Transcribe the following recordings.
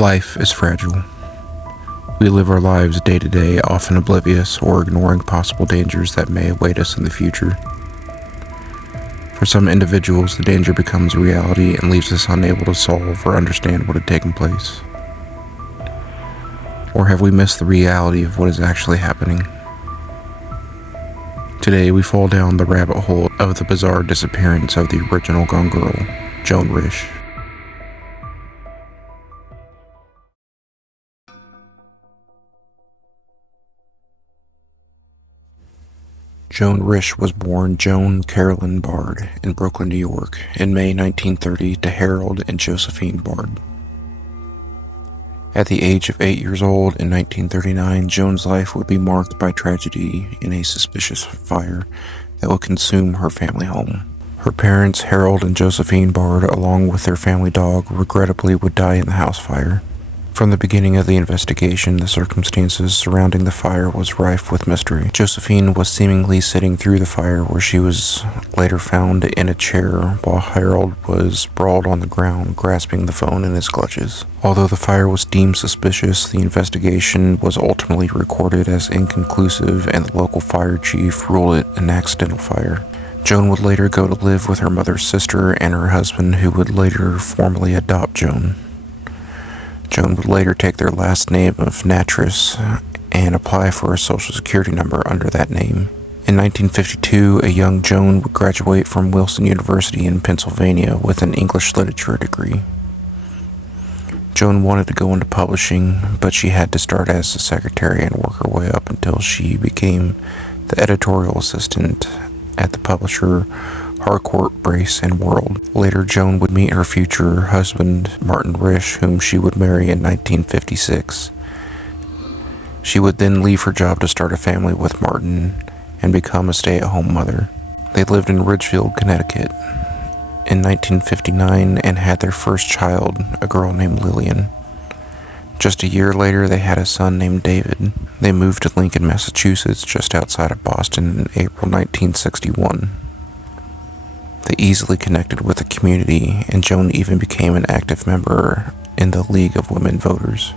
Life is fragile. We live our lives day to day, often oblivious or ignoring possible dangers that may await us in the future. For some individuals, the danger becomes a reality and leaves us unable to solve or understand what had taken place. Or have we missed the reality of what is actually happening? Today, we fall down the rabbit hole of the bizarre disappearance of the original Gone Girl, Joan Risch. Joan Risch was born Joan Carolyn Bard in Brooklyn, New York, in May 1930 to Harold and Josephine Bard. At the age of 8 years old in 1939, Joan's life would be marked by tragedy in a suspicious fire that would consume her family home. Her parents, Harold and Josephine Bard, along with their family dog, regrettably would die in the house fire. From the beginning of the investigation, the circumstances surrounding the fire was rife with mystery. Josephine was seemingly sitting through the fire, where she was later found in a chair, while Harold was sprawled on the ground, grasping the phone in his clutches. Although the fire was deemed suspicious, the investigation was ultimately recorded as inconclusive, and the local fire chief ruled it an accidental fire. Joan would later go to live with her mother's sister and her husband, who would later formally adopt Joan. Joan would later take their last name of Natras and apply for a social security number under that name. In 1952, a young Joan would graduate from Wilson University in Pennsylvania with an English literature degree. Joan wanted to go into publishing, but she had to start as a secretary and work her way up until she became the editorial assistant at the publisher Harcourt, Brace, and World. Later, Joan would meet her future husband, Martin Risch, whom she would marry in 1956. She would then leave her job to start a family with Martin and become a stay-at-home mother. They lived in Ridgefield, Connecticut in 1959 and had their first child, a girl named Lillian. Just a year later, they had a son named David. They moved to Lincoln, Massachusetts, just outside of Boston in April 1961. They easily connected with the community, and Joan even became an active member in the League of Women Voters.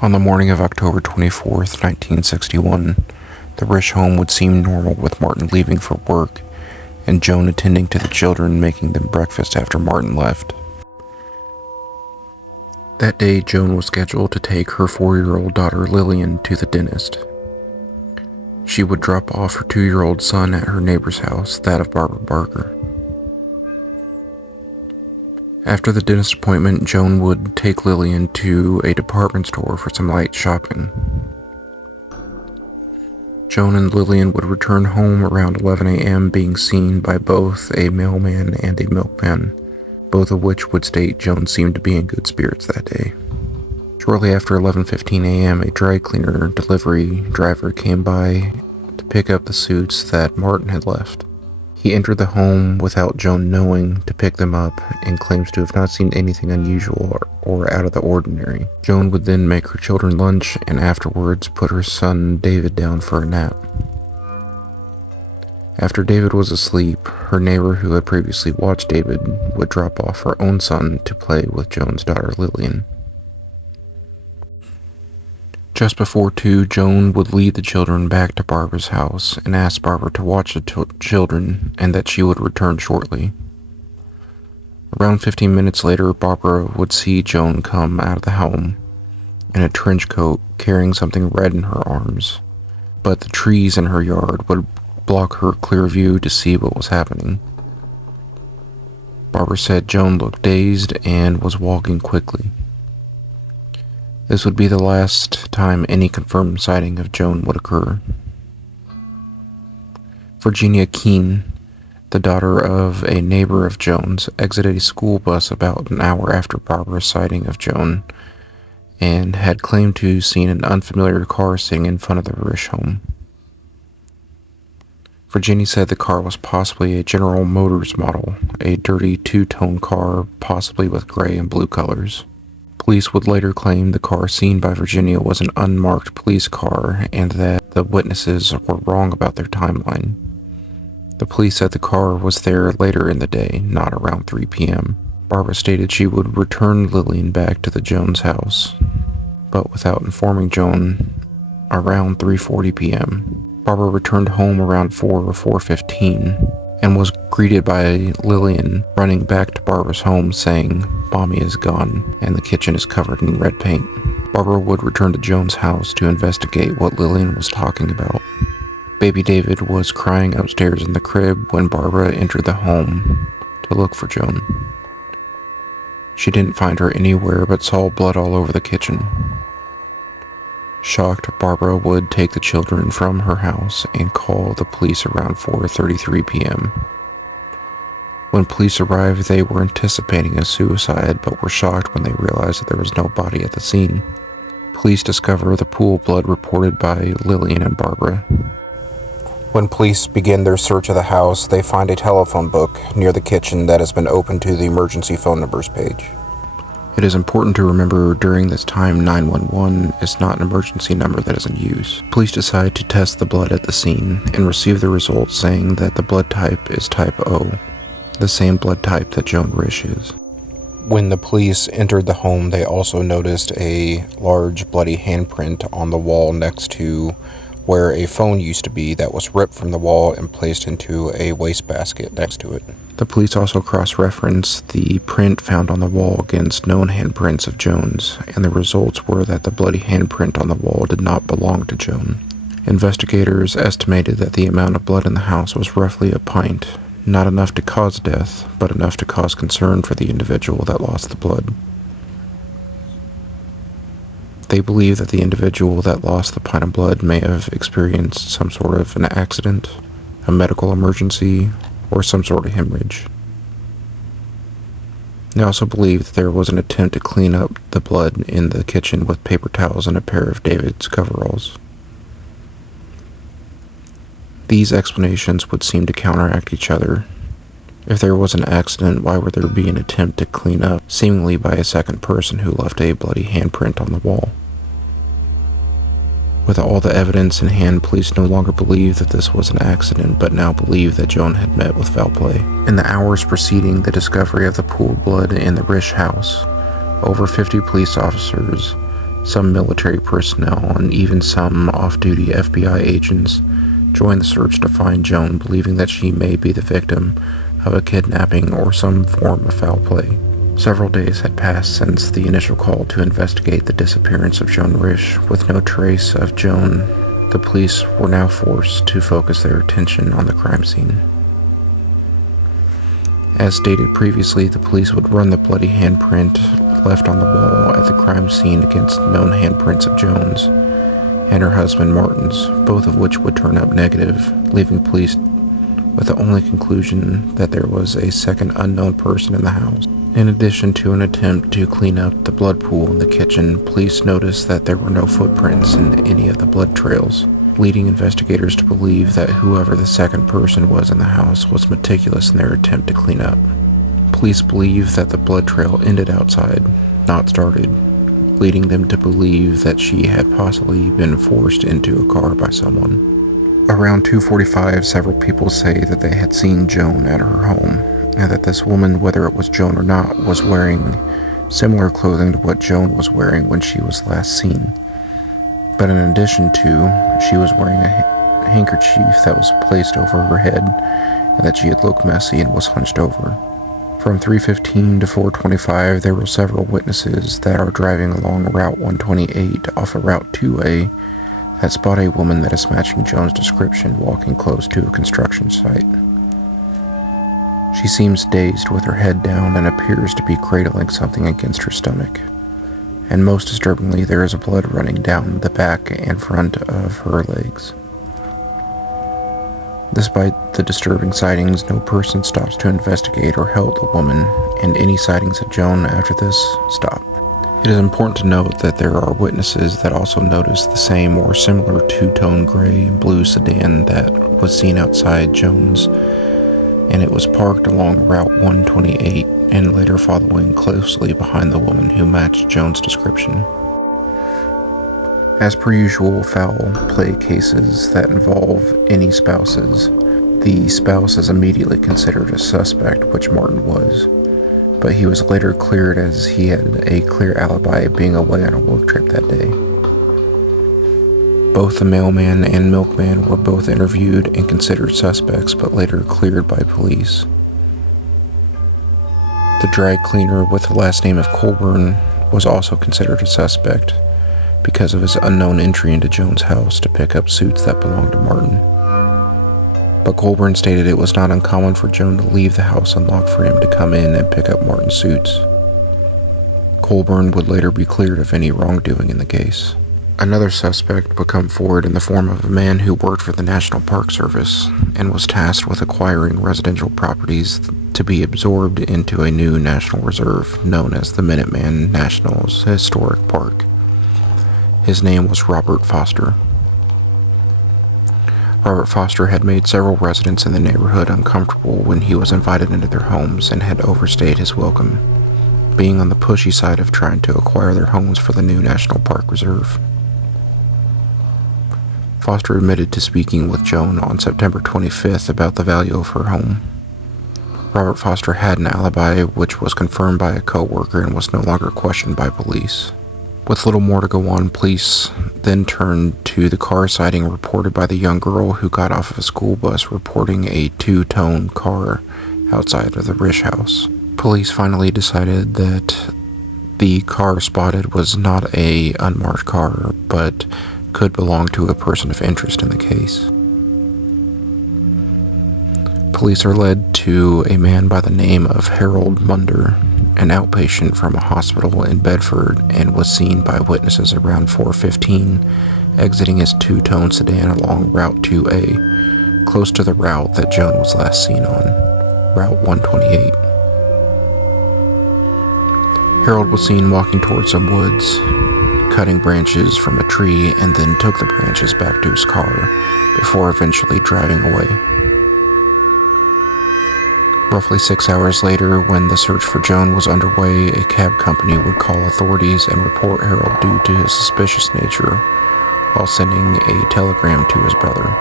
On the morning of October 24th, 1961, the Risch home would seem normal, with Martin leaving for work and Joan attending to the children, making them breakfast after Martin left. That day, Joan was scheduled to take her 4-year-old daughter Lillian to the dentist. She would drop off her 2-year-old son at her neighbor's house, that of Barbara Barker. After the dentist appointment, Joan would take Lillian to a department store for some light shopping. Joan and Lillian would return home around 11 a.m., being seen by both a mailman and a milkman, both of which would state Joan seemed to be in good spirits that day. Shortly after 11:15 a.m., a dry cleaner delivery driver came by to pick up the suits that Martin had left. He entered the home without Joan knowing to pick them up and claims to have not seen anything unusual or out of the ordinary. Joan would then make her children lunch and afterwards put her son David down for a nap. After David was asleep, her neighbor who had previously watched David would drop off her own son to play with Joan's daughter Lillian. Just before 2, Joan would lead the children back to Barbara's house and ask Barbara to watch the children and that she would return shortly. Around 15 minutes later, Barbara would see Joan come out of the home in a trench coat carrying something red in her arms, but the trees in her yard would block her clear view to see what was happening. Barbara said Joan looked dazed and was walking quickly. This would be the last time any confirmed sighting of Joan would occur. Virginia Keene, the daughter of a neighbor of Joan's, exited a school bus about an hour after Barbara's sighting of Joan and had claimed to have seen an unfamiliar car sitting in front of the Risch home. Virginia said the car was possibly a General Motors model, a dirty 2-tone car, possibly with gray and blue colors. Police would later claim the car seen by Virginia was an unmarked police car and that the witnesses were wrong about their timeline. The The police said the car was there later in the day, not around 3 p.m. Barbara stated she would return Lillian back to the Jones house, but without informing Joan around 3:40 p.m. Barbara returned home around 4 or 4:15 and was greeted by Lillian running back to Barbara's home saying, "Mommy is gone and the kitchen is covered in red paint." Barbara would return to Joan's house to investigate what Lillian was talking about. Baby David was crying upstairs in the crib when Barbara entered the home to look for Joan. She didn't find her anywhere but saw blood all over the kitchen. Shocked, Barbara would take the children from her house and call the police around 4:33 p.m. When police arrived, they were anticipating a suicide but were shocked when they realized that there was no body at the scene. Police discover the pool of blood reported by Lillian and Barbara. When police begin their search of the house, they find a telephone book near the kitchen that has been opened to the emergency phone numbers page. It is important to remember during this time 911 is not an emergency number that is in use. Police decide to test the blood at the scene and receive the results saying that the blood type is type O, the same blood type that Joan Risch is. When the police entered the home, they also noticed a large bloody handprint on the wall next to where a phone used to be that was ripped from the wall and placed into a wastebasket next to it. The police also cross-referenced the print found on the wall against known handprints of Joan's, and the results were that the bloody handprint on the wall did not belong to Joan. Investigators estimated that the amount of blood in the house was roughly a pint, not enough to cause death, but enough to cause concern for the individual that lost the blood. They believe that the individual that lost the pint of blood may have experienced some sort of an accident, a medical emergency, or some sort of hemorrhage. They also believe that there was an attempt to clean up the blood in the kitchen with paper towels and a pair of David's coveralls. These explanations would seem to counteract each other. If there was an accident, why would there be an attempt to clean up, seemingly by a second person who left a bloody handprint on the wall? With all the evidence in hand, police no longer believe that this was an accident, but now believe that Joan had met with foul play. In the hours preceding the discovery of the pooled blood in the Risch house, over 50 police officers, some military personnel, and even some off-duty FBI agents joined the search to find Joan, believing that she may be the victim of a kidnapping or some form of foul play. Several days had passed since the initial call to investigate the disappearance of Joan Risch. With no trace of Joan, the police were now forced to focus their attention on the crime scene. As stated previously, the police would run the bloody handprint left on the wall at the crime scene against known handprints of Joan's and her husband Martin's, both of which would turn up negative, leaving police with the only conclusion that there was a second unknown person in the house. In addition to an attempt to clean up the blood pool in the kitchen, police noticed that there were no footprints in any of the blood trails, leading investigators to believe that whoever the second person was in the house was meticulous in their attempt to clean up. Police believe that the blood trail ended outside, not started, leading them to believe that she had possibly been forced into a car by someone. Around 2:45, several people say that they had seen Joan at her home, and that this woman, whether it was Joan or not, was wearing similar clothing to what Joan was wearing when she was last seen. But in addition to, she was wearing a handkerchief that was placed over her head, and that she had looked messy and was hunched over. From 3:15 to 4:25, there were several witnesses that are driving along Route 128 off of Route 2A that spot a woman that is matching Joan's description walking close to a construction site. She seems dazed with her head down and appears to be cradling something against her stomach. And most disturbingly, there is blood running down the back and front of her legs. Despite the disturbing sightings, no person stops to investigate or help the woman, and any sightings of Joan after this stop. It is important to note that there are witnesses that also noticed the same or similar two-tone gray and blue sedan that was seen outside Joan's, and it was parked along Route 128 and later following closely behind the woman who matched Joan's description. As per usual foul play cases that involve any spouses, The spouse is immediately considered a suspect, which Martin was, but he was later cleared as he had a clear alibi being away on a work trip that day. Both the mailman and milkman were both interviewed and considered suspects, but later cleared by police. The dry cleaner with the last name of Colburn was also considered a suspect because of his unknown entry into Joan's house to pick up suits that belonged to Martin. But Colburn stated it was not uncommon for Joan to leave the house unlocked for him to come in and pick up Martin's suits. Colburn would later be cleared of any wrongdoing in the case. Another suspect would come forward in the form of a man who worked for the National Park Service and was tasked with acquiring residential properties to be absorbed into a new national reserve known as the Minuteman National Historic Park. His name was Robert Foster. Robert Foster had made several residents in the neighborhood uncomfortable when he was invited into their homes and had overstayed his welcome, being on the pushy side of trying to acquire their homes for the new National Park Reserve. Foster admitted to speaking with Joan on September 25th about the value of her home. Robert Foster had an alibi which was confirmed by a co-worker and was no longer questioned by police. With little more to go on, police then turned to the car sighting reported by the young girl who got off of a school bus reporting a two-tone car outside of the Risch house. Police finally decided that the car spotted was not a unmarked car, but could belong to a person of interest in the case. Police are led to a man by the name of Harold Munder, an outpatient from a hospital in Bedford, and was seen by witnesses around 4:15 exiting his two-tone sedan along Route 2A, close to the route that Joan was last seen on, Route 128. Harold was seen walking towards some woods, cutting branches from a tree, and then took the branches back to his car before eventually driving away. Roughly 6 hours later, when the search for Joan was underway, a cab company would call authorities and report Harold due to his suspicious nature while sending a telegram to his brother.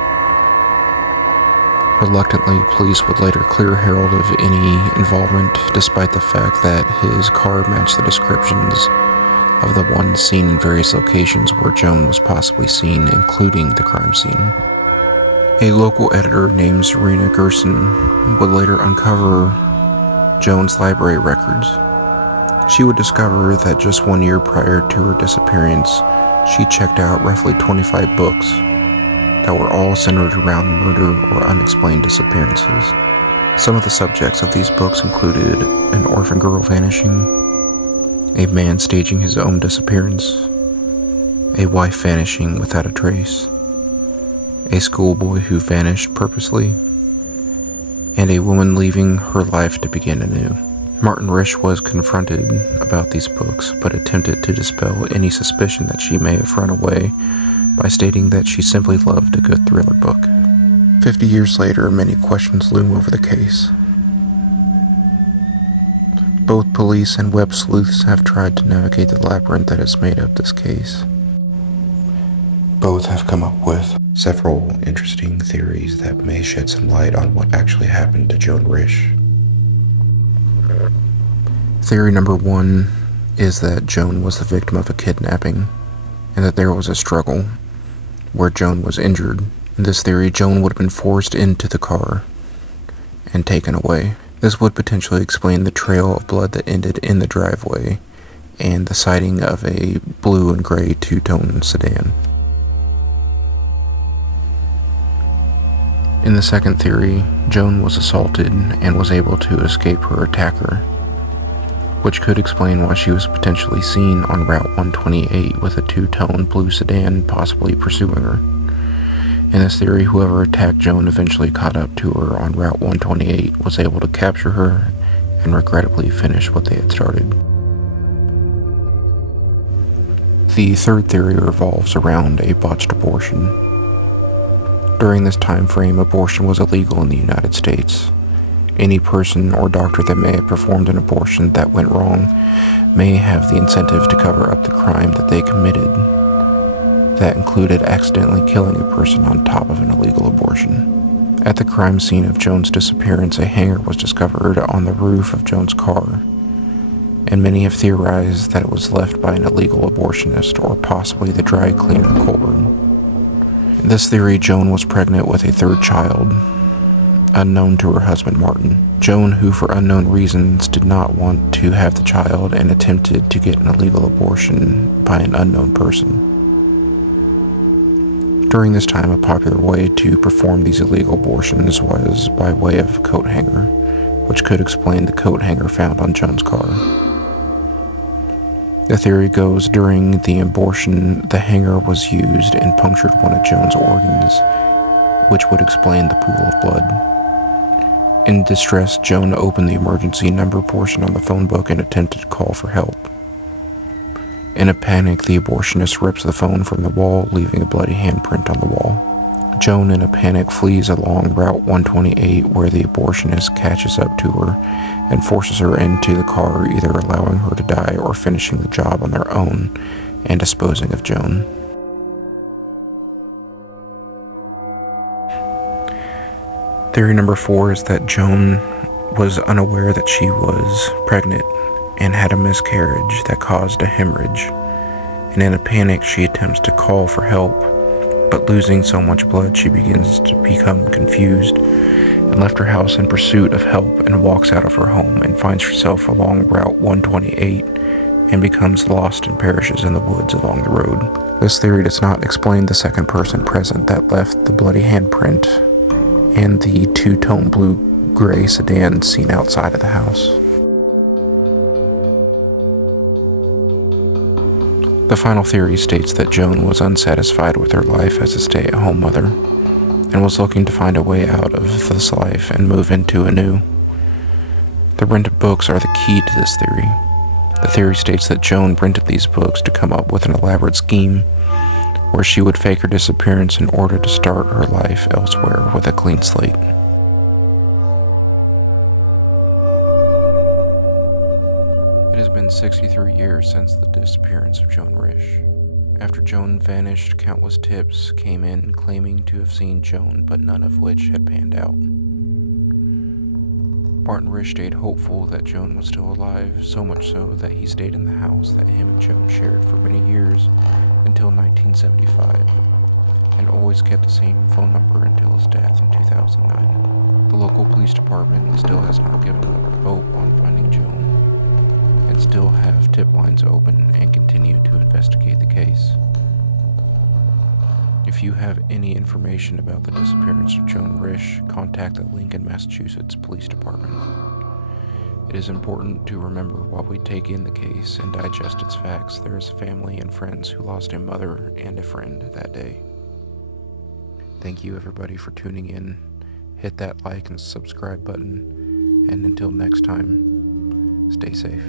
Reluctantly, police would later clear Harold of any involvement, despite the fact that his car matched the descriptions of the ones seen in various locations where Joan was possibly seen, including the crime scene. A local editor named Serena Gerson would later uncover Joan's library records. She would discover that just 1 year prior to her disappearance, she checked out roughly 25 books that were all centered around murder or unexplained disappearances. Some of the subjects of these books included an orphan girl vanishing, a man staging his own disappearance, a wife vanishing without a trace, a schoolboy who vanished purposely, and a woman leaving her life to begin anew. Martin Risch was confronted about these books, but attempted to dispel any suspicion that she may have run away by stating that she simply loved a good thriller book. 50 years later, many questions loom over the case. Both police and web sleuths have tried to navigate the labyrinth that has made up this case. Both have come up with several interesting theories that may shed some light on what actually happened to Joan Risch. Theory number 1 is that Joan was the victim of a kidnapping, and that there was a struggle where Joan was injured. In this theory, Joan would have been forced into the car and taken away. This would potentially explain the trail of blood that ended in the driveway and the sighting of a blue and gray two-tone sedan. In the second theory, Joan was assaulted and was able to escape her attacker, which could explain why she was potentially seen on Route 128 with a two-tone blue sedan possibly pursuing her. In this theory, whoever attacked Joan eventually caught up to her on Route 128, was able to capture her, and regrettably finish what they had started. The third theory revolves around a botched abortion. During this time frame, abortion was illegal in the United States. Any person or doctor that may have performed an abortion that went wrong may have the incentive to cover up the crime that they committed. That included accidentally killing a person on top of an illegal abortion. At the crime scene of Joan's disappearance, a hanger was discovered on the roof of Joan's car, and many have theorized that it was left by an illegal abortionist or possibly the dry cleaner Colburn. In this theory, Joan was pregnant with a third child, unknown to her husband Martin. Joan, who for unknown reasons did not want to have the child and attempted to get an illegal abortion by an unknown person. During this time, a popular way to perform these illegal abortions was by way of coat hanger, which could explain the coat hanger found on Joan's car. The theory goes during the abortion, the hanger was used and punctured one of Joan's organs, which would explain the pool of blood. In distress, Joan opened the emergency number portion on the phone book and attempted to call for help. In a panic, the abortionist rips the phone from the wall, leaving a bloody handprint on the wall. Joan, in a panic, flees along Route 128, where the abortionist catches up to her and forces her into the car, either allowing her to die or finishing the job on their own and disposing of Joan. Theory number 4 is that Joan was unaware that she was pregnant and had a miscarriage that caused a hemorrhage, and in a panic she attempts to call for help, but losing so much blood she begins to become confused and left her house in pursuit of help and walks out of her home and finds herself along Route 128 and becomes lost and perishes in the woods along the road. This theory does not explain the second person present that left the bloody handprint and the two-tone blue-gray sedan seen outside of the house. The final theory states that Joan was unsatisfied with her life as a stay-at-home mother and was looking to find a way out of this life and move into a new. The rented books are the key to this theory. The theory states that Joan rented these books to come up with an elaborate scheme where she would fake her disappearance in order to start her life elsewhere with a clean slate. It has been 63 years since the disappearance of Joan Risch. After Joan vanished, countless tips came in claiming to have seen Joan, but none of which had panned out. Martin Risch stayed hopeful that Joan was still alive, so much so that he stayed in the house that him and Joan shared for many years until 1975, and always kept the same phone number until his death in 2009. The local police department still has not given up hope on finding Joan, and still have tip lines open and continue to investigate the case. If you have any information about the disappearance of Joan Risch, contact the Lincoln, Massachusetts Police Department. It is important to remember while we take in the case and digest its facts, there is family and friends who lost a mother and a friend that day. Thank you everybody for tuning in. Hit that like and subscribe button, and until next time, stay safe.